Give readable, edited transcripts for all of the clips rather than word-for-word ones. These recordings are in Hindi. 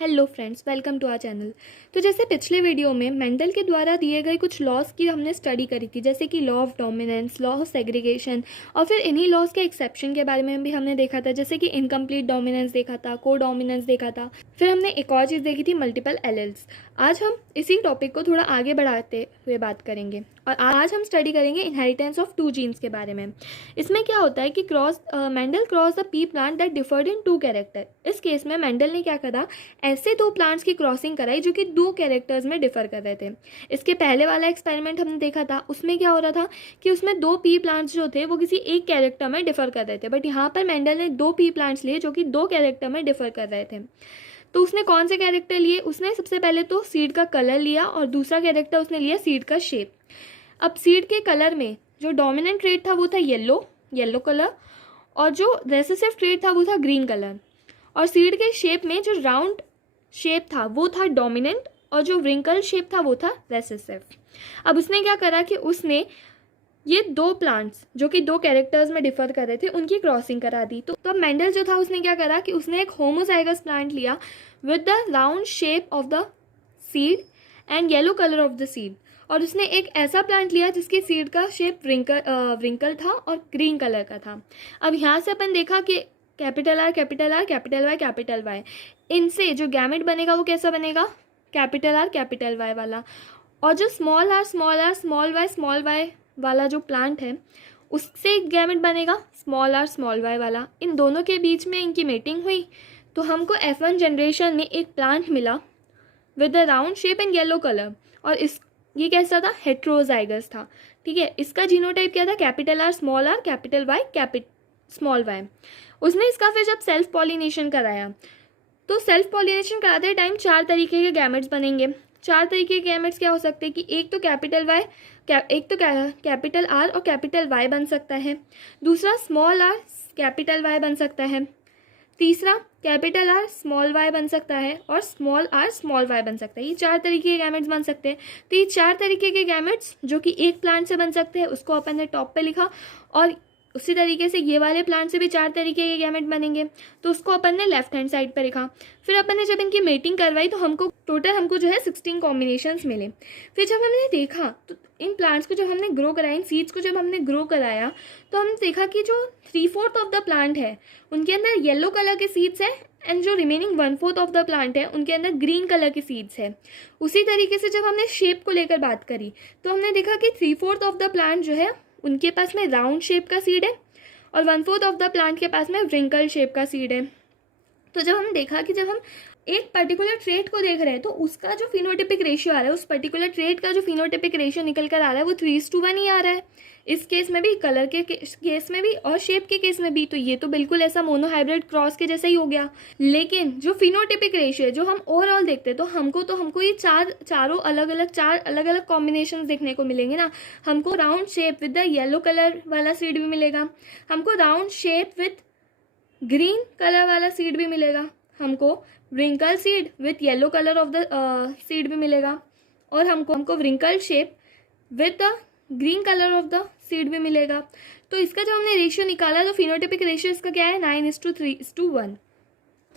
Hello friends, welcome to our channel. तो जैसे पिछले वीडियो में मेंडल के द्वारा दिए गए कुछ लॉज की हमने स्टडी करी थी, जैसे कि law of dominance, law of segregation, और फिर इन्हीं लॉज के एक्सेप्शन के बारे में भी हमने देखा था, जैसे कि इनकम्प्लीट डोमिनेंस देखा था, को डोमिनेंस देखा था। फिर हमने एक और चीज़ देखी थी, मल्टीपल एलील्स। आज हम इसी टॉपिक को थोड़ा आगे बढ़ाते हुए बात करेंगे और आज हम स्टडी करेंगे इनहेरिटेंस ऑफ टू जीन्स के बारे में। इसमें क्या होता है कि Mendel cross the pea plant that differed in two character. इस केस में मेंडल ने क्या करा, ऐसे दो प्लांट्स की क्रॉसिंग कराई जो कि दो कैरेक्टर्स में डिफर कर रहे थे। इसके पहले वाला एक्सपेरिमेंट हमने देखा था, उसमें क्या हो रहा था कि उसमें दो पी प्लांट्स जो थे वो किसी एक कैरेक्टर में डिफर कर रहे थे, बट यहाँ पर मेंडल ने दो पी प्लांट्स लिए जो कि दो कैरेक्टर में डिफर कर रहे थे। तो उसने कौन से कैरेक्टर लिए? उसने सबसे पहले तो सीड का कलर लिया और दूसरा कैरेक्टर उसने लिया सीड का शेप। अब सीड के कलर में जो डोमिनेंट ट्रेट था वो था येलो कलर, और जो रेसेसिव ट्रेट था वो था ग्रीन कलर। और सीड के शेप में जो राउंड शेप था वो था डोमिनेंट और जो व्रिंकल शेप था वो था रेसेसिव। अब उसने क्या करा कि उसने ये दो प्लांट्स जो कि दो कैरेक्टर्स में डिफर कर रहे थे उनकी क्रॉसिंग करा दी। तो अब मेंडल जो था उसने क्या करा कि उसने एक होमोजाइगस प्लांट लिया with the round shape of the seed and yellow colour of the seed, और उसने एक ऐसा प्लांट लिया जिसकी सीड का शेप व्रिंकल था और ग्रीन कलर का था। अब यहाँ से अपन देखा कि capital R, capital Y, capital Y, इनसे जो गैमेट बनेगा वो कैसा बनेगा? कैपिटल आर, कैपिटल वाई वाला। और जो स्मॉल आर, स्मॉल वाई वाला जो प्लांट है उससे एक गैमेट बनेगा स्मॉल आर, स्मॉल वाई वाला। इन दोनों के बीच में इनकी मेटिंग हुई तो हमको F1 जनरेशन में एक प्लांट मिला with the round shape and yellow colour, और ये कैसा था? हेट्रोजाइगस था। ठीक है, इसका जीनोटाइप क्या था? Capital R, capital Y, small y. उसने इसका फिर जब सेल्फ पॉलिनेशन कराया तो सेल्फ पॉलिनेशन कराते टाइम चार तरीके के गैमेट्स बनेंगे। चार तरीके के गैमेट्स क्या हो सकते हैं कि एक तो कैपिटल आर और कैपिटल वाई बन सकता है, दूसरा स्मॉल आर कैपिटल वाई बन सकता है, तीसरा कैपिटल आर स्मॉल वाई बन सकता है, और स्मॉल आर स्मॉल वाई बन सकता है। ये चार तरीके के गैमेट्स बन सकते हैं। तो ये चार तरीके के गैमेट्स जो कि एक प्लांट से बन सकते हैं उसको अपन ने टॉप पे लिखा, और उसी तरीके से ये वाले प्लांट से भी चार तरीके के गैमेट बनेंगे तो उसको अपन ने लेफ्ट हैंड साइड पर लिखा। फिर अपन ने जब इनकी मेटिंग करवाई तो हमको जो है 16 कॉम्बिनेशंस मिले। फिर जब हमने देखा तो इन प्लांट्स को जब हमने ग्रो कराया, इन सीड्स को जब हमने ग्रो कराया तो हमने देखा कि जो 3/4 ऑफ द प्लांट है उनके अंदर येलो कलर के सीड्स है, एंड जो रिमेनिंग 1/4 ऑफ द प्लांट है उनके अंदर ग्रीन कलर की सीड्स है। उसी तरीके से जब हमने शेप को लेकर बात करी तो हमने देखा कि 3/4 ऑफ द प्लांट जो है उनके पास में राउंड शेप का सीड है और 1/4 ऑफ द प्लांट के पास में व्रिंकल शेप का सीड है। तो जब हम देखा कि जब हम एक पर्टिकुलर ट्रेट को देख रहे हैं तो उसका जो फिनोटिपिक रेशियो आ रहा है, उस पर्टिकुलर ट्रेट का जो फिनोटिपिक रेशियो निकल कर आ रहा है वो 3:1 ही आ रहा है। इस केस में भी, कलर के केस में भी और शेप के केस में भी। तो ये तो बिल्कुल ऐसा मोनोहाइब्रिड क्रॉस के जैसा ही हो गया। लेकिन जो फिनोटिपिक रेशियो है, जो हम ओवरऑल देखते हैं, तो हमको ये चार अलग अलग कॉम्बिनेशन देखने को मिलेंगे ना। हमको round shape with the yellow colour वाला सीड भी मिलेगा, हमको round shape with green colour वाला सीड भी मिलेगा, हमको wrinkle seed with yellow colour of the seed भी मिलेगा, और हमको wrinkle shape with the green colour of the seed भी मिलेगा। तो इसका जो हमने रेशियो निकाला तो फिनोटिपिक रेशियो इसका क्या है? 9:3:1।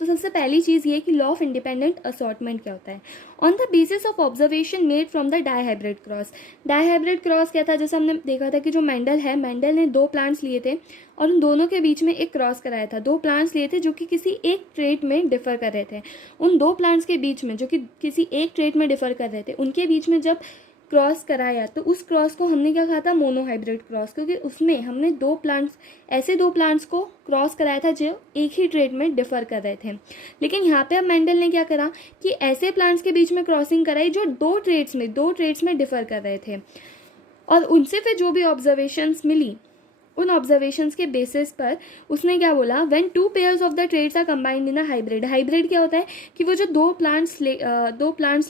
तो सबसे पहली चीज़ ये कि लॉ ऑफ इंडिपेंडेंट असॉर्टमेंट क्या होता है? On the basis of observation made from the dihybrid cross. Dihybrid cross क्या था? जैसे हमने देखा था कि जो मेंडल ने दो प्लांट्स लिए थे और उन दोनों के बीच में एक क्रॉस कराया था। दो प्लांट्स लिए थे जो कि किसी एक ट्रेट में डिफर कर रहे थे। उन दो प्लांट्स के बीच में जो कि किसी एक ट्रेट में डिफर कर रहे थे उनके बीच में जब क्रॉस कराया तो उस क्रॉस को हमने क्या कहा था? मोनोहाइब्रिड क्रॉस, क्योंकि उसमें हमने दो प्लांट्स को क्रॉस कराया था जो एक ही ट्रेट में डिफर कर रहे थे। लेकिन यहाँ पे अब मेंडल ने क्या करा कि ऐसे प्लांट्स के बीच में क्रॉसिंग कराई जो दो ट्रेट्स में डिफर कर रहे थे, और उनसे फिर जो भी ऑब्जर्वेशंस मिली उन ऑब्जर्वेशंस के बेसिस पर उसने क्या बोला? When two pairs of the traits are combined in a hybrid. Hybrid क्या होता है कि वो जो दो प्लांट्स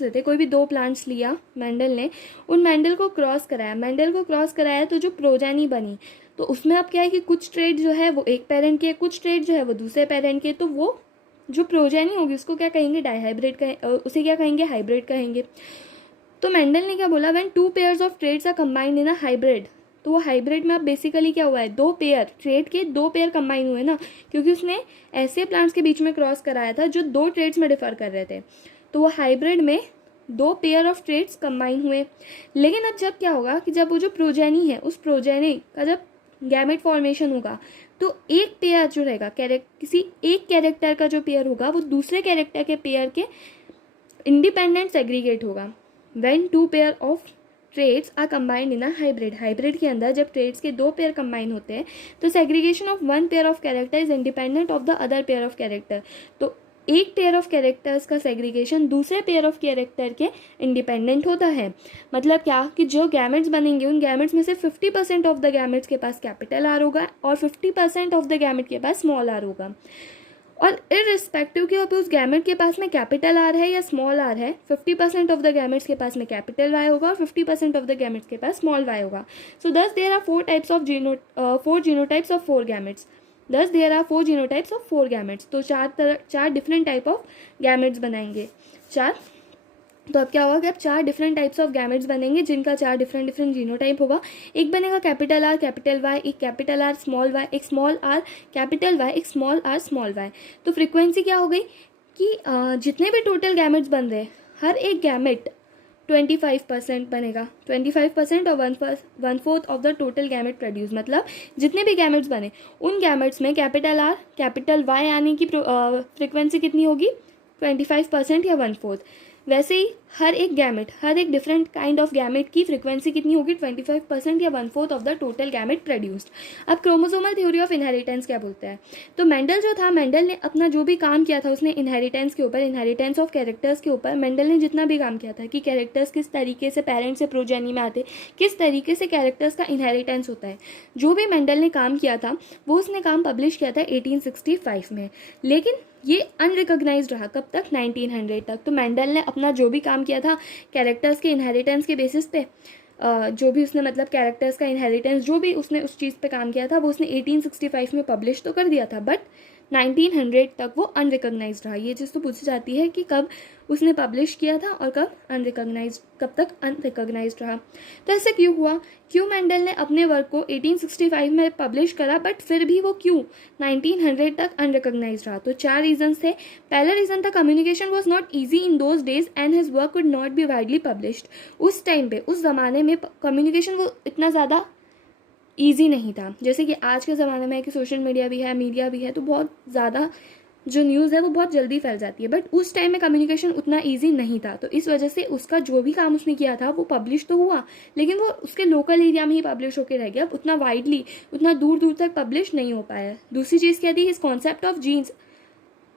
लेते, कोई भी दो प्लांट्स लिया मेंडल ने, उन मेंडल को क्रॉस कराया तो जो प्रोजेनी बनी, तो उसमें अब क्या है कि कुछ ट्रेड जो है वो एक पेरेंट के, कुछ ट्रेड जो है वो दूसरे पेरेंट के, तो वो जो प्रोजेनी होगी उसको क्या कहेंगे? उसे क्या कहेंगे? हाइब्रिड कहेंगे। तो मेंडल ने क्या बोला? When two pairs of traits are combined in a hybrid, तो वो हाइब्रिड में अब बेसिकली क्या हुआ है, दो पेयर ट्रेड के दो पेयर कंबाइन हुए ना, क्योंकि उसने ऐसे प्लांट्स के बीच में क्रॉस कराया था जो दो ट्रेड्स में डिफर कर रहे थे, तो वो हाइब्रिड में दो पेयर ऑफ ट्रेड्स कंबाइन हुए। लेकिन अब जब क्या होगा कि जब वो जो प्रोजेनी है उस प्रोजेनी का जब गैमेट फॉर्मेशन होगा तो एक पेयर जो रहेगा किसी एक कैरेक्टर का जो पेयर होगा वो दूसरे कैरेक्टर के पेयर के इंडिपेंडेंट सेग्रीगेट होगा। When two pair of traits are combined in a hybrid, hybrid के अंदर जब ट्रेड्स के दो पेयर कंबाइन होते हैं तो segregation of one pair of character is independent of the other pair of character. तो एक पेयर ऑफ कैरेक्टर्स का सेग्रीगेशन दूसरे पेयर ऑफ कैरेक्टर के इंडिपेंडेंट होता है। मतलब क्या कि जो गैमेट्स बनेंगे उन गैमेट्स में से 50% ऑफ द गैमेट्स के पास कैपिटल आर होगा और 50% ऑफ द गैमेट के पास स्मॉल आर होगा। और इररिस्पेक्टिव कि उस गैमेट के पास में कैपिटल आर है या स्मॉल आर है, 50% ऑफ द गैमेट्स के पास में कैपिटल वाई होगा और 50% ऑफ द गैमेट्स के पास स्मॉल वाई होगा। So thus there are four genotypes of four gametes. Thus there are four genotypes of four gametes. तो चार डिफरेंट टाइप ऑफ गैमेट्स बनाएंगे, चार। तो अब क्या होगा कि अब चार डिफरेंट टाइप्स ऑफ गैमेट्स बनेंगे जिनका चार डिफरेंट जीनोटाइप होगा। एक बनेगा कैपिटल आर कैपिटल वाई, एक कैपिटल आर स्मॉल वाई, एक स्मॉल आर कैपिटल वाई, एक स्मॉल आर स्मॉल वाई। तो फ्रीक्वेंसी क्या हो गई कि जितने भी टोटल गैमेट्स बन रहे हैं हर एक गैमेट 25% बनेगा, 25% और 1/4 of the total gamete produce. मतलब जितने भी गैमेट्स बने उन गैमेट्स में कैपिटल आर कैपिटल वाई आने की फ्रीक्वेंसी कितनी होगी, 25% या 1/4। वैसे ही हर एक गैमेट, हर एक डिफरेंट काइंड ऑफ गैमेट की फ्रीक्वेंसी कितनी होगी, 25% या 1/4 of the total gamete produced. अब क्रोमोसोमल थ्योरी ऑफ इनहेरिटेंस क्या बोलता है, तो मेंडल जो था, मेंडल ने अपना जो भी काम किया था उसने इनहेरिटेंस के ऊपर, इनहेरिटेंस ऑफ कैरेक्टर्स के ऊपर मेंडल ने जितना भी काम किया था कि कैरेक्टर्स किस तरीके से पेरेंट्स से प्रोजेनी में आते, किस तरीके से कैरेक्टर्स का इनहेरिटेंस होता है, जो भी मेंडल ने काम किया था वो उसने काम पब्लिश किया था 1865 में। लेकिन ये अनरिकॉग्नाइज्ड रहा कब तक, 1900 तक। तो मेंडल ने अपना जो भी काम किया था कैरेक्टर्स के इनहेरिटेंस के बेसिस पे, जो भी उसने मतलब कैरेक्टर्स का इनहेरिटेंस जो भी उसने उस चीज़ पे काम किया था वो उसने 1865 में पब्लिश तो कर दिया था, बट 1900 तक वो अनरिकॉग्नाइज्ड रहा। ये चीज़ तो पूछी जाती है कि कब उसने पब्लिश किया था और कब तक अनरिकॉग्नाइज्ड रहा। तो ऐसे क्यों हुआ, क्यों मेंडल ने अपने वर्क को 1865 में पब्लिश करा बट फिर भी वो क्यों 1900 तक अनरिकॉग्नाइज्ड रहा। तो चार रीजन थे। पहला रीज़न था communication was not easy in those days and his work could not be widely published. उस टाइम पे, उस ज़माने में कम्युनिकेशन वो इतना ज़्यादा ईजी नहीं था जैसे कि आज के ज़माने में है कि सोशल मीडिया भी है, मीडिया भी है, तो बहुत ज़्यादा जो न्यूज़ है वो बहुत जल्दी फैल जाती है। बट उस टाइम में कम्युनिकेशन उतना इजी नहीं था, तो इस वजह से उसका जो भी काम उसने किया था वो पब्लिश तो हुआ लेकिन वो उसके लोकल एरिया में ही पब्लिश होकर रह गया, उतना वाइडली, उतना दूर दूर तक पब्लिश नहीं हो पाया। दूसरी चीज़ क्या थी, हिज कॉन्सेप्ट ऑफ जीन्स,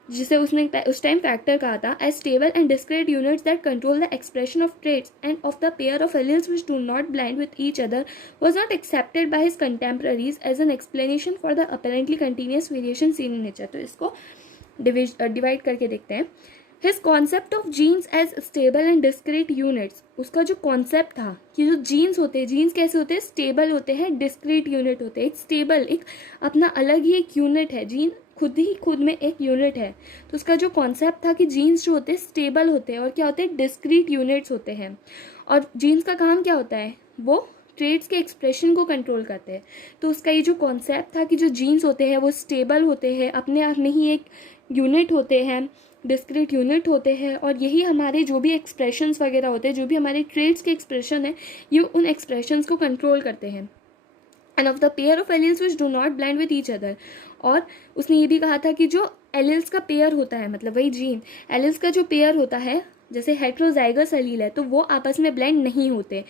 जिसे उसने उस टाइम फैक्टर कहा था, as stable and discrete units that control the expression of traits and of the pair of alleles which do not blend with each other was not accepted by his contemporaries as an explanation for the apparently continuous variation seen in nature. तो इसको डिवाइड करके देखते हैं। His concept of genes as stable and discrete units, उसका जो कॉन्सेप्ट था कि जो जीन्स होते हैं, जीन्स कैसे होते हैं, स्टेबल होते हैं, डिस्क्रीट यूनिट होते हैं। एक स्टेबल, एक अपना अलग ही एक यूनिट है, जीन खुद में एक यूनिट है। तो उसका जो कॉन्सेप्ट था कि जीन्स जो होते हैं स्टेबल होते हैं और क्या होते हैं, डिस्क्रीट यूनिट्स होते हैं। और जीन्स का काम क्या होता है, वो ट्रेड्स के एक्सप्रेशन को कंट्रोल करते हैं। तो उसका ये जो कॉन्सेप्ट था कि जो जीन्स होते हैं वो स्टेबल होते हैं, अपने आप में ही एक यूनिट होते हैं, डिस्क्रीट यूनिट होते हैं, और यही हमारे जो भी एक्सप्रेशंस वगैरह होते हैं, जो भी हमारे ट्रेड्स के एक्सप्रेशन है, ये उन एक्सप्रेशंस को कंट्रोल करते हैं। And of the pair of alleles which do not blend with each other. और उसने ये भी कहा था कि जो एलील्स का पेयर होता है, मतलब वही जीन एलील्स का जो पेयर होता है, जैसे हेट्रोजाइगस एलील है, तो वो आपस में ब्लेंड नहीं होते।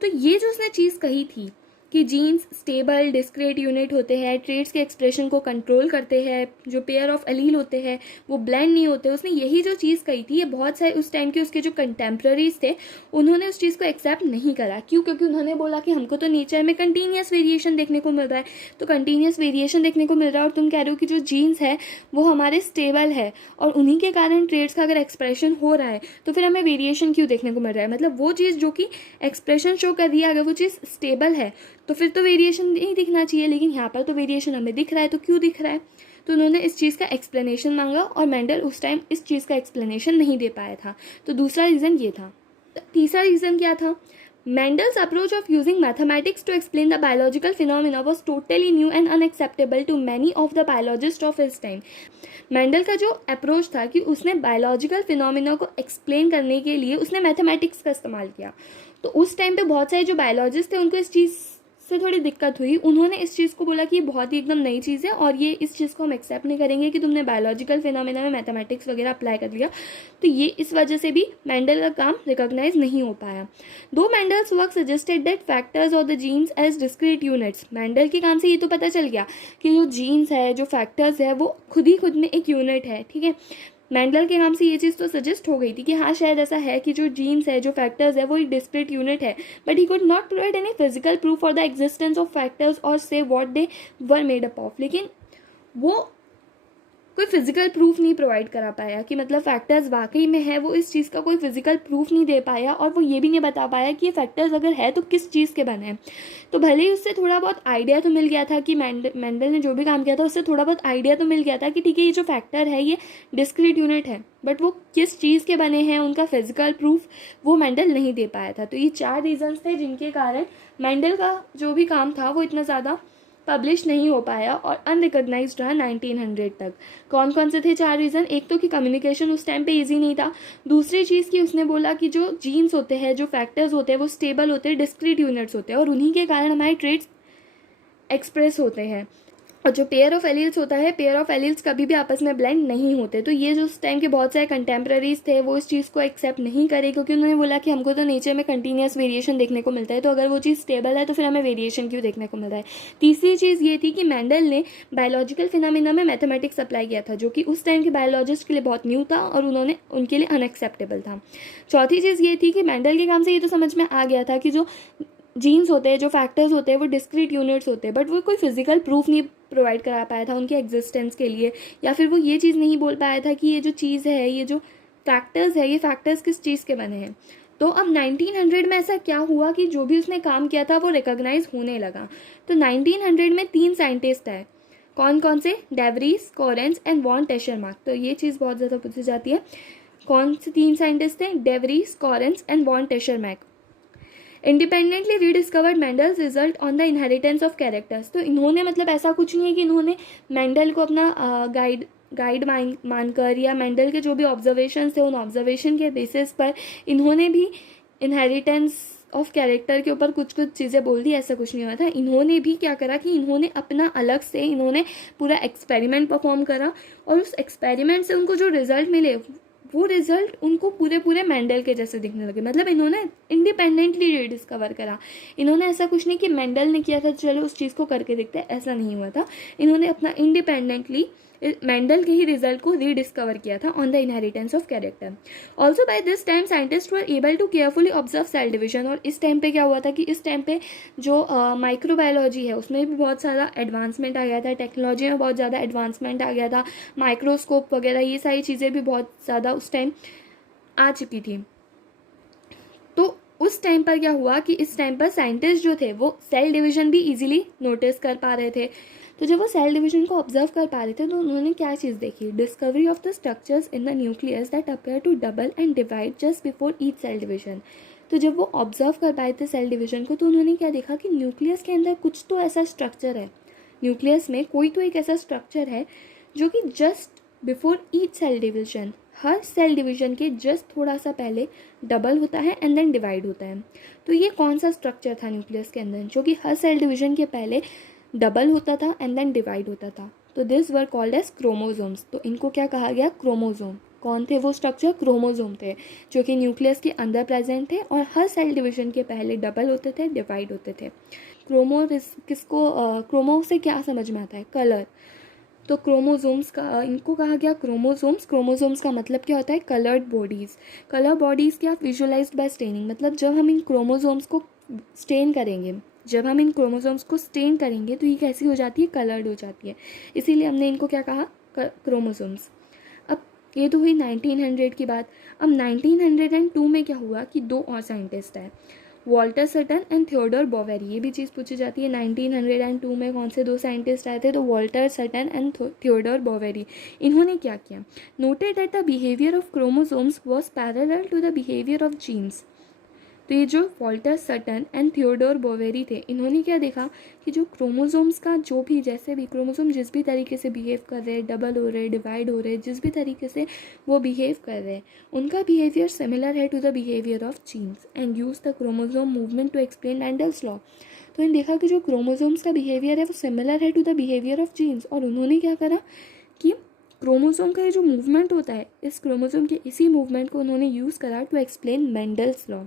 तो ये जो उसने चीज़ कही थी कि जीन्स स्टेबल डिस्क्रीट यूनिट होते हैं, ट्रेड्स के एक्सप्रेशन को कंट्रोल करते हैं, जो पेयर ऑफ एलील होते हैं वो ब्लेंड नहीं होते, उसने यही जो चीज़ कही थी, ये बहुत सारे उस टाइम के उसके जो कंटेम्प्रेरीज थे उन्होंने उस चीज़ को एक्सेप्ट नहीं करा। क्यों? क्योंकि उन्होंने बोला कि हमको तो नेचर में कंटिन्यूस वेरिएशन देखने को मिल रहा है, तो कंटिन्यूस वेरिएशन देखने को मिल रहा है और तुम कह रहे हो कि जो जीन्स है वो हमारे स्टेबल है और उन्हीं के कारण ट्रेड्स का अगर एक्सप्रेशन हो रहा है तो फिर हमें वेरिएशन क्यों देखने को मिल रहा है। मतलब वो चीज़ जो कि एक्सप्रेशन शो कर रही है, अगर वो चीज़ स्टेबल है तो फिर तो वेरिएशन नहीं दिखना चाहिए, लेकिन यहाँ पर तो वेरिएशन हमें दिख रहा है, तो क्यों दिख रहा है। तो उन्होंने इस चीज़ का एक्सप्लेनेशन मांगा और मेंडल उस टाइम इस चीज़ का एक्सप्लेनेशन नहीं दे पाया था। तो दूसरा रीज़न ये था। तीसरा रीज़न क्या था, Mendel's approach of using mathematics to explain the biological phenomena was totally new and unacceptable to many of the biologists of his time. Mendel का जो अप्रोच था कि उसने बायोलॉजिकल फिनोमिना को एक्सप्लेन करने के लिए उसने मैथमेटिक्स का इस्तेमाल किया, तो उस टाइम पे बहुत सारे जो बायोलॉजिस्ट थे उनको इस चीज़ से थोड़ी दिक्कत हुई. उन्होंने इस चीज़ को बोला कि ये बहुत ही एकदम नई चीज़ है और ये इस चीज़ को हम एक्सेप्ट नहीं करेंगे कि तुमने बायोलॉजिकल फिनोमिना में मैथमेटिक्स वगैरह अप्लाई कर लिया. तो ये इस वजह से भी मेंडल का काम रिकॉग्नाइज नहीं हो पाया. दो Mendel's work suggested that factors और the genes as discrete units. Mendel के काम से ये तो पता चल गया कि जो जीन्स है, जो फैक्टर्स है, वो खुद में एक यूनिट है. ठीक है, मेंडल के नाम से ये चीज़ तो सजेस्ट हो गई थी कि हाँ शायद ऐसा है कि जो जीन्स है, जो फैक्टर्स है, वो एक डिस्क्रीट यूनिट है. But he could not provide any physical proof for the existence of factors और से what they were made up of. लेकिन वो कोई फिजिकल प्रूफ नहीं प्रोवाइड करा पाया कि मतलब फैक्टर्स वाकई में है, वो इस चीज़ का कोई फिजिकल प्रूफ नहीं दे पाया. और वो ये भी नहीं बता पाया कि ये फैक्टर्स अगर है तो किस चीज़ के बने हैं. तो भले ही उससे थोड़ा बहुत आइडिया तो मिल गया था कि मेंडल ने जो भी काम किया था उससे थोड़ा बहुत आइडिया तो मिल गया था कि ठीक है ये जो फैक्टर है ये डिस्क्रीट यूनिट है, बट वो किस चीज़ के बने हैं, उनका फिजिकल प्रूफ वो मेंडल नहीं दे पाया था. तो ये 4 रीजंस थे जिनके कारण मेंडल का जो भी काम था वो इतना ज़्यादा पब्लिश नहीं हो पाया और अनरिकॉग्नाइज्ड रहा 1900 तक. कौन कौन से थे 4 रीज़न? एक तो कि कम्युनिकेशन उस टाइम पे इजी नहीं था. दूसरी चीज़ कि उसने बोला कि जो जीन्स होते हैं, जो फैक्टर्स होते हैं, वो स्टेबल होते हैं, डिस्क्रीट यूनिट्स होते हैं और उन्हीं के कारण हमारे ट्रेड्स एक्सप्रेस होते हैं. और जो पेयर ऑफ एलील्स होता है, पेयर ऑफ एलील्स कभी भी आपस में ब्लेंड नहीं होते. तो ये जो उस टाइम के बहुत सारे कंटेम्प्रेरीज थे वो इस चीज़ को एक्सेप्ट नहीं करे, क्योंकि उन्होंने बोला कि हमको तो नेचर में कंटिन्यूस वेरिएशन देखने को मिलता है, तो अगर वो चीज़ स्टेबल है तो फिर हमें वेरिएशन क्यों देखने को मिल रहा है. तीसरी चीज़ ये थी कि मेंडल ने बायोलॉजिकल फिनोमिना में मैथमेटिक्स अप्लाई किया था, जो कि उस टाइम के बायोलॉजिस्ट के लिए बहुत न्यू था और उन्होंने उनके लिए अनएक्सेप्टेबल था. चौथी चीज़ ये थी कि मेंडल के काम से ये तो समझ में आ गया था कि जो जीन्स होते हैं, जो फैक्टर्स होते हैं, वो डिस्क्रीट यूनिट्स होते हैं, बट वो कोई फिजिकल प्रूफ नहीं प्रोवाइड करा पाया था उनके एग्जिस्टेंस के लिए, या फिर वो ये चीज़ नहीं बोल पाया था कि ये जो चीज़ है, ये जो फैक्टर्स है, ये फैक्टर्स किस चीज़ के बने हैं. तो अब 1900 में ऐसा क्या हुआ कि जो भी उसने काम किया था वो रिकॉग्नाइज होने लगा. तो 1900 में 3 साइंटिस्ट आए. कौन कौन से? डेवरीज, कोरेंस एंड वॉन टेशरमार्क. तो ये चीज़ बहुत ज़्यादा पूछी जाती है. कौन से 3 साइंटिस्ट थे? De Vries, Correns and von Tschermak. Independently rediscovered Mendel's result on the inheritance of characters. तो इन्होंने मतलब ऐसा कुछ नहीं है कि इन्होंने मेंडल को अपना गाइड मानकर या मेंडल के जो भी ऑब्जर्वेशन थे उन ऑब्जर्वेशन के बेसिस पर इन्होंने भी इनहेरिटेंस ऑफ कैरेक्टर के ऊपर कुछ कुछ चीज़ें बोल दी. ऐसा कुछ नहीं हुआ था. इन्होंने भी क्या करा कि इन्होंने अपना अलग से इन्होंने पूरा एक्सपेरिमेंट परफॉर्म करा और उस एक्सपेरिमेंट से उनको जो रिजल्ट मिले वो रिजल्ट उनको पूरे मेंडल के जैसे दिखने लगे. मतलब इन्होंने इंडिपेंडेंटली रीडिस्कवर करा. इन्होंने ऐसा कुछ नहीं कि मेंडल ने किया था चलो उस चीज़ को करके देखते हैं, ऐसा नहीं हुआ था. इन्होंने अपना इंडिपेंडेंटली मेंडल के ही रिजल्ट को रीडिस्कवर किया था on the inheritance of character. Also by this time scientist were able to carefully observe cell division. और इस टाइम पे क्या हुआ था कि इस टाइम पे जो माइक्रोबायोलॉजी है उसमें भी बहुत सारा एडवांसमेंट आ गया था, टेक्नोलॉजी में बहुत ज़्यादा एडवांसमेंट आ गया था, माइक्रोस्कोप वगैरह ये सारी चीज़ें भी बहुत ज़्यादा उस टाइम आ चुकी थी. तो उस टाइम पर क्या हुआ कि इस टाइम पर साइंटिस्ट जो थे वो सेल डिवीजन भी इजीली नोटिस कर पा रहे थे. तो जब वो सेल डिवीजन को ऑब्जर्व कर पा रहे थे तो उन्होंने क्या चीज़ देखी? Discovery of the structures in the nucleus that appear to double and divide just before each cell division. तो जब वो ऑब्जर्व कर पाए थे सेल डिवीजन को तो उन्होंने क्या देखा कि न्यूक्लियस के अंदर कुछ तो ऐसा स्ट्रक्चर है, न्यूक्लियस में कोई तो एक ऐसा स्ट्रक्चर है जो कि just before each cell division, हर सेल डिवीजन के जस्ट थोड़ा सा पहले डबल होता है एंड देन डिवाइड होता है. तो ये कौन सा स्ट्रक्चर था न्यूक्लियस के अंदर जो कि हर सेल डिवीजन के पहले डबल होता था एंड देन डिवाइड होता था? तो this were called as chromosomes. तो इनको क्या कहा गया? क्रोमोजोम. कौन थे वो स्ट्रक्चर? क्रोमोजोम थे जो कि न्यूक्लियस के अंदर प्रेजेंट थे और हर सेल डिवीजन के पहले डबल होते थे, डिवाइड होते थे. क्रोमो से क्या समझ में आता है? कलर. तो क्रोमोजोम्स का इनको कहा गया क्रोमोजोम्स. क्रोमोजोम्स का मतलब क्या होता है? Coloured bodies. कलर बॉडीज़ क्या? Visualised by staining. मतलब जब हम इन क्रोमोजोम्स को स्टेन करेंगे, तो ये कैसी हो जाती है? कलर्ड हो जाती है. इसीलिए हमने इनको क्या कहा? क्रोमोजोम्स. अब ये तो हुई 1900 की बात. अब 1902 में क्या हुआ कि 2 और साइंटिस्ट आए, Walter Sutton and Theodore Boveri. ये भी चीज़ पूछी जाती है 1902 में कौन से 2 साइंटिस्ट आए थे? तो Walter Sutton and Theodore Boveri. इन्होंने क्या किया? Noted that the behaviour of chromosomes was parallel to the behaviour of genes. तो ये जो Walter Sutton and Theodore Boveri थे, इन्होंने क्या देखा कि जो क्रोमोसोम्स का जो भी जैसे भी क्रोमोसोम जिस भी तरीके से बिहेव कर रहे हैं, डबल हो रहे, डिवाइड हो रहे, जिस भी तरीके से वो बिहेव कर रहे हैं, उनका बिहेवियर सिमिलर है to the behaviour of genes and use the chromosome movement to explain Mendel's law. तो इन्होंने देखा कि जो क्रोमोसोम्स का बिहेवियर है वो सिमिलर है to the behaviour of genes, और उन्होंने क्या करा कि क्रोमोसोम का ये जो मूवमेंट होता है, इस क्रोमोसोम के इसी मूवमेंट को उन्होंने यूज़ करा to explain Mendel's law.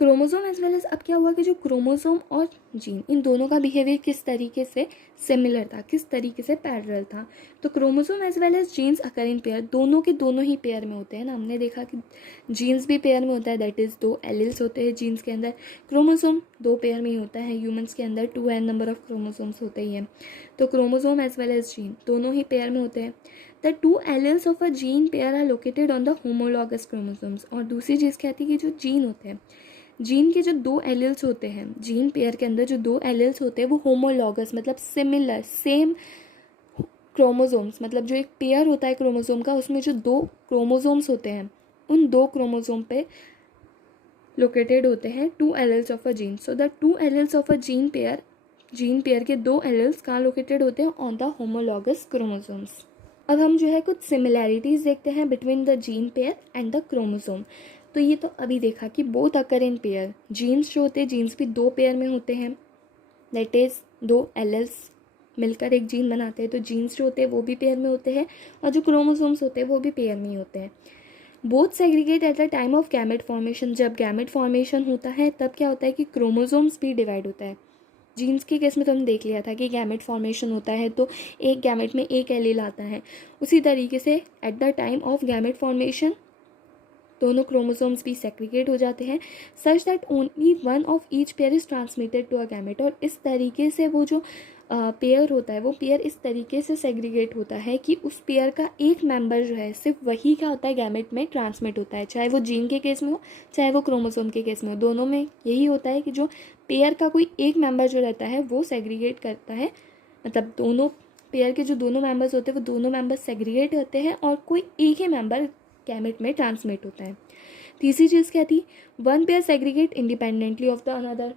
Chromosome as well as, अब क्या हुआ कि जो क्रोमोसोम और जीन, इन दोनों का बिहेवियर किस तरीके से सिमिलर था, किस तरीके से पैरेलल था। तो chromosome as well as genes occur in pair, दोनों के दोनों ही पेयर में होते हैं ना। हमने देखा कि जीन्स भी पेयर में होता है, दैट इज़ 2 एलील्स होते हैं जीन्स के अंदर। क्रोमोसोम 2 पेयर में ही होता है, ह्यूमंस के अंदर 2n नंबर ऑफ क्रोमोसोम्स होते ही हैं। तो chromosome as well as gene दोनों ही पेयर में होते हैं। The 2 alleles of a gene pair are located on the homologous chromosomes. और दूसरी चीज़ क्या थी कि जो जीन होते हैं, जीन के जो 2 एलील्स होते हैं, जीन पेयर के अंदर जो 2 एलील्स होते हैं वो होमोलॉगस मतलब सिमिलर, सेम क्रोमोसोम्स, मतलब जो एक पेयर होता है क्रोमोसोम का, उसमें जो 2 क्रोमोसोम्स होते हैं, उन 2 क्रोमोसोम पे लोकेटेड होते हैं 2 alleles of a gene. So the 2 alleles of a gene pair के 2 एलील्स कहाँ लोकेटेड होते हैं? On the homologous chromosomes. अब हम जो है कुछ सिमिलैरिटीज़ देखते हैं between the gene pair and the chromosome. तो ये तो अभी देखा कि both occur in pair, genes जो होते हैं, जीन्स भी 2 पेयर में होते हैं, दैट इज़ 2 एलील्स मिलकर एक जीन बनाते हैं। तो जीन्स जो होते हैं वो भी पेयर में होते हैं, और जो क्रोमोसोम्स होते हैं वो भी पेयर में ही होते हैं। Both segregate eight the time of gamete formation. जब गैमेट फॉर्मेशन होता है तब क्या होता है कि क्रोमोसोम्स भी डिवाइड होता है। जीन्स के केस में तो हमने देख लिया था कि गैमेट फॉर्मेशन होता है तो एक गैमेट में एक एलील आता है। उसी तरीके से at the time of gamete formation दोनों क्रोमोसोम्स भी सेग्रीगेट हो जाते हैं, such that only one of each pair is transmitted to a gamete. और इस तरीके से वो जो पेयर होता है, वो पेयर इस तरीके से सेग्रीगेट होता है कि उस पेयर का एक मेंबर जो है सिर्फ वही क्या होता है, गैमेट में ट्रांसमिट होता है, चाहे वो जीन के केस में हो चाहे वो क्रोमोसोम के केस में हो। दोनों में यही होता है कि जो पेयर का कोई एक मेंबर जो रहता है वो सेग्रीगेट करता है, मतलब दोनों पेयर के जो दोनों मेंबर्स होते हैं वो दोनों मेंबर्स सेग्रीगेट होते हैं और कोई एक ही मेंबर गैमेट में ट्रांसमिट होता है। तीसरी चीज़ क्या थी? One pair segregate independently of the another.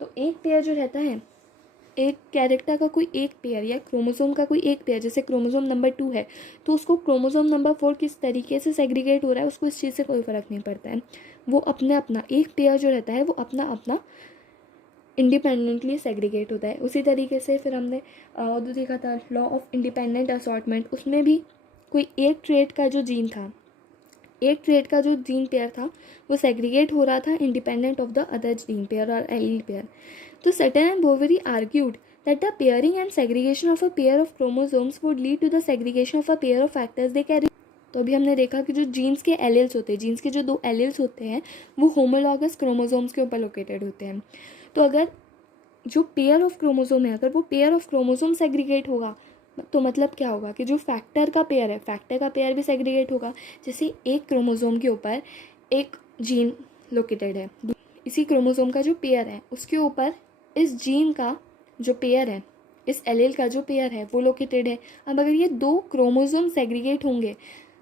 तो एक पेयर जो रहता है, एक कैरेक्टर का कोई एक पेयर या क्रोमोसोम का कोई एक पेयर, जैसे क्रोमोसोम नंबर 2 है तो उसको क्रोमोसोम नंबर 4 किस तरीके से सेग्रीगेट हो रहा है उसको इस चीज़ से कोई फ़र्क नहीं पड़ता है। वो अपना अपना एक पेयर जो रहता है वो अपना अपना इंडिपेंडेंटली सेग्रीगेट होता है। उसी तरीके से फिर हमने और देखा था लॉ ऑफ इंडिपेंडेंट असॉर्टमेंट, उसमें भी कोई एक ट्रेट का जो जीन था, एक ट्रेट का जो जीन पेयर था वो सेग्रीगेट हो रहा था independent of the other gene pair और एलील पेयर। तो Sutton and Boveri argued that the pairing and segregation of a pair of chromosomes would lead to the segregation of a pair of factors they carry। तो अभी हमने देखा कि जो जीन्स के एलील्स होते हैं, जीन्स के जो 2 एलील्स होते हैं वो होमोलॉगस क्रोमोसोम्स के ऊपर लोकेटेड होते हैं। तो अगर जो पेयर ऑफ क्रोमोसोम है, अगर वो पेयर ऑफ क्रोमोसोम सेग्रीगेट होगा तो मतलब क्या होगा कि जो फैक्टर का पेयर है, फैक्टर का पेयर भी सेग्रीगेट होगा। जैसे एक क्रोमोसोम के ऊपर एक जीन लोकेटेड है, इसी क्रोमोसोम का जो पेयर है उसके ऊपर इस जीन का जो पेयर है, इस एलील का जो पेयर है वो लोकेटेड है। अब अगर ये 2 क्रोमोसोम सेग्रीगेट होंगे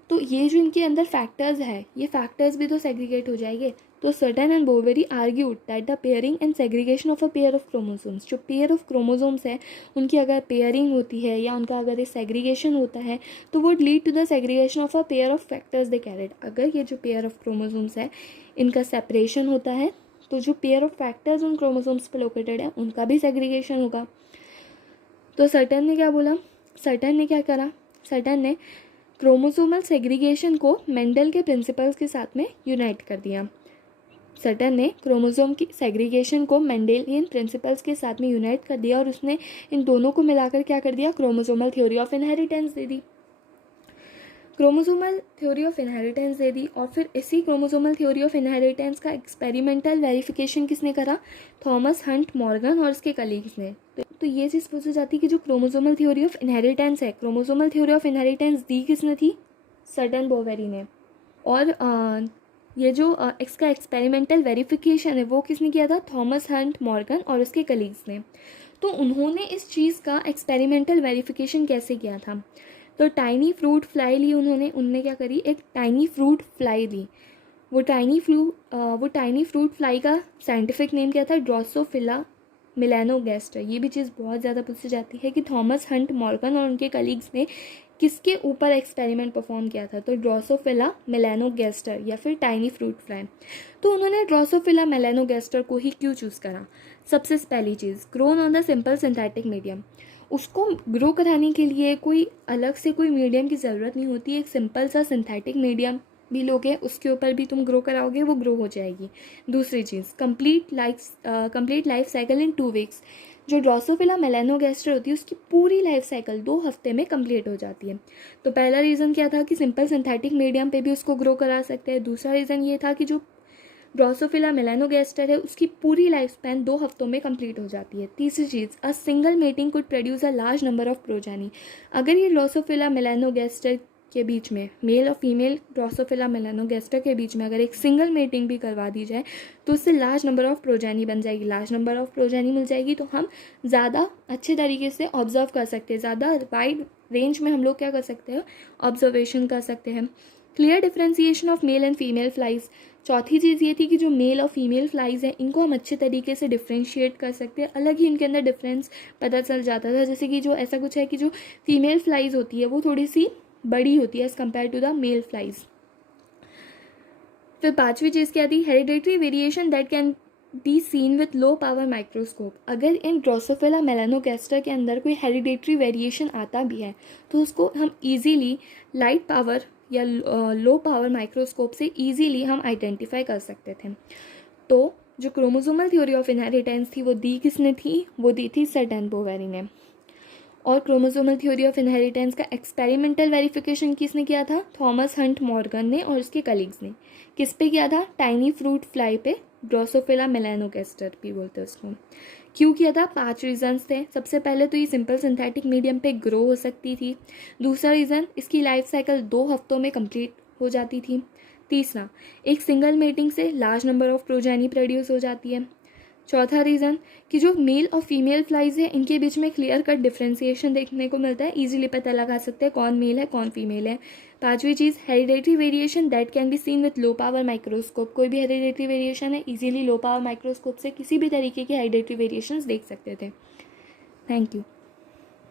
तो ये जो इनके अंदर फैक्टर्स है, ये फैक्टर्स भी तो सेग्रीगेट हो जाएंगे। तो Sutton and Boveri argued that the pairing and segregation of a pair of chromosomes, जो पेयर ऑफ क्रोमोसोम्स है उनकी अगर पेयरिंग होती है या उनका अगर ये सेग्रीगेशन होता है तो would lead to the segregation of a pair of factors they carried. अगर ये जो पेयर ऑफ क्रोमोसोम्स है इनका सेपरेशन होता है तो जो पेयर ऑफ फैक्टर्स उन क्रोमोसोम्स पर लोकेटेड है उनका भी सेग्रीगेशन होगा। तो सटन ने क्या बोला, सटन ने क्या करा, सटन ने क्रोमोसोमल सेग्रीगेशन को मेंडल के प्रिंसिपल्स के साथ में यूनाइट कर दिया। सटन ने क्रोमोसोम की सेग्रीगेशन को मेंडेलियन प्रिंसिपल्स के साथ में यूनाइट कर दिया और उसने इन दोनों को मिलाकर क्या कर दिया, क्रोमोसोमल थ्योरी ऑफ इनहेरिटेंस दे दी। क्रोमोसोमल थ्योरी ऑफ इनहेरिटेंस दे दी और फिर इसी क्रोमोसोमल थ्योरी ऑफ इनहेरिटेंस का एक्सपेरिमेंटल वेरिफिकेशन किसने करा, थॉमस हंट मॉर्गन और उसके कलीग्स ने। तो ये चीज़ पूछी जाती है कि जो क्रोमोसोमल थ्योरी ऑफ इनहेरिटेंस है, क्रोमोसोमल थ्योरी ऑफ इनहेरिटेंस दी किसने थी, सटन बोवेरी ने। और ये जो इसका एक्सपेरिमेंटल वेरिफिकेशन है वो किसने किया था, थॉमस हंट मॉर्गन और उसके कलीग्स ने। तो उन्होंने इस चीज़ का एक्सपेरिमेंटल वेरिफिकेशन कैसे किया था, तो टाइनी फ्रूट फ्लाई ली उन्होंने क्या करी, एक टाइनी फ्रूट फ्लाई ली वो टाइनी फ्रूट फ्लाई का साइंटिफिक नेम क्या था? ड्रोसोफिला मेलानोगैस्टर। ये भी चीज़ बहुत ज़्यादा पूछी जाती है कि थॉमस हंट मॉर्गन और उनके कलीग्स ने किसके ऊपर एक्सपेरिमेंट परफॉर्म किया था? तो ड्रोसोफिला मेलानोगैस्टर या फिर टाइनी फ्रूट फ्लाई। तो उन्होंने ड्रोसोफिला मेलानोगैस्टर को ही क्यों चूज़ करा? सबसे पहली चीज़, grown on the simple synthetic medium. उसको ग्रो कराने के लिए कोई अलग से कोई मीडियम की ज़रूरत नहीं होती। एक सिंपल सा सिंथेटिक मीडियम भी लोगे, उसके ऊपर भी तुम ग्रो कराओगे, वो ग्रो हो जाएगी। दूसरी चीज़, complete life cycle in 2 weeks. जो ड्रोसोफिला मेलानोगैस्टर होती है उसकी पूरी लाइफ साइकिल 2 हफ्ते में कंप्लीट हो जाती है। तो पहला रीज़न क्या था कि सिंपल सिंथेटिक मीडियम पे भी उसको ग्रो करा सकते हैं। दूसरा रीज़न ये था कि जो ड्रोसोफिला मेलानोगैस्टर है उसकी पूरी लाइफ स्पैन 2 हफ्तों में कंप्लीट हो जाती है। तीसरी चीज़, a single mating could produce a large number of progeny. अगर ये ड्रोसोफिला मेलानोगैस्टर के बीच में, मेल और फीमेल ड्रोसोफिला मेलानोगैस्टर के बीच में अगर एक सिंगल मेटिंग भी करवा दी जाए तो उससे लार्ज नंबर ऑफ प्रोजेनी बन जाएगी। लार्ज नंबर ऑफ प्रोजेनी मिल जाएगी तो हम ज़्यादा अच्छे तरीके से ऑब्जर्व कर सकते हैं, ज़्यादा वाइड रेंज में हम लोग क्या कर सकते हैं? ऑब्जर्वेशन कर सकते हैं। Clear differentiation of male and female flies. चौथी चीज़ ये थी कि जो मेल और फीमेल फ्लाइज हैं इनको हम अच्छे तरीके से डिफ्रेंशिएट कर सकते हैं, अलग ही इनके अंदर डिफरेंस पता चल जाता था। जैसे कि जो ऐसा कुछ है कि जो फीमेल फ्लाइज होती है वो थोड़ी सी बड़ी होती है as compare to the male flies. फिर पांचवी चीज़ क्या थी? Hereditary variation that can be seen with low power microscope. अगर इन ड्रोसोफिला मेलानोगैस्टर के अंदर कोई हेरिडेटरी वेरिएशन आता भी है तो उसको हम इजीली लाइट पावर या लो पावर माइक्रोस्कोप से इजीली हम आइडेंटिफाई कर सकते थे। तो जो क्रोमोसोमल थ्योरी ऑफ इनहेरिटेंस थी वो दी किसने थी? वो दी थी सर डैन बोवेरी ने। और क्रोमोसोमल थ्योरी ऑफ इनहेरिटेंस का एक्सपेरिमेंटल वेरिफिकेशन किसने किया था? थॉमस हंट मॉर्गन ने और उसके कलीग्स ने। किस पे किया था? टाइनी फ्रूट फ्लाई पे, ड्रोसोफिला मेलानोगैस्टर भी बोलते हैं उसको। क्यों किया था? 5 रीजंस थे। सबसे पहले तो ये सिंपल सिंथेटिक मीडियम पे ग्रो हो सकती थी। दूसरा रीज़न, इसकी लाइफ साइकिल 2 हफ्तों में कंप्लीट हो जाती थी। तीसरा, एक सिंगल मेटिंग से large number of progeny produce हो जाती है। चौथा रीज़न कि जो मेल और फीमेल फ्लाइज है इनके बीच में क्लियर कट डिफ्रेंसिएशन देखने को मिलता है, इजीली पता लगा सकते हैं कौन मेल है कौन फीमेल है। पांचवी चीज़, hereditary variation that can be seen with low power microscope. कोई भी हेरिडेटरी वेरिएशन है इजीली लो पावर माइक्रोस्कोप से किसी भी तरीके के हेरिडेटरी वेरिएशंस देख सकते थे। Thank you.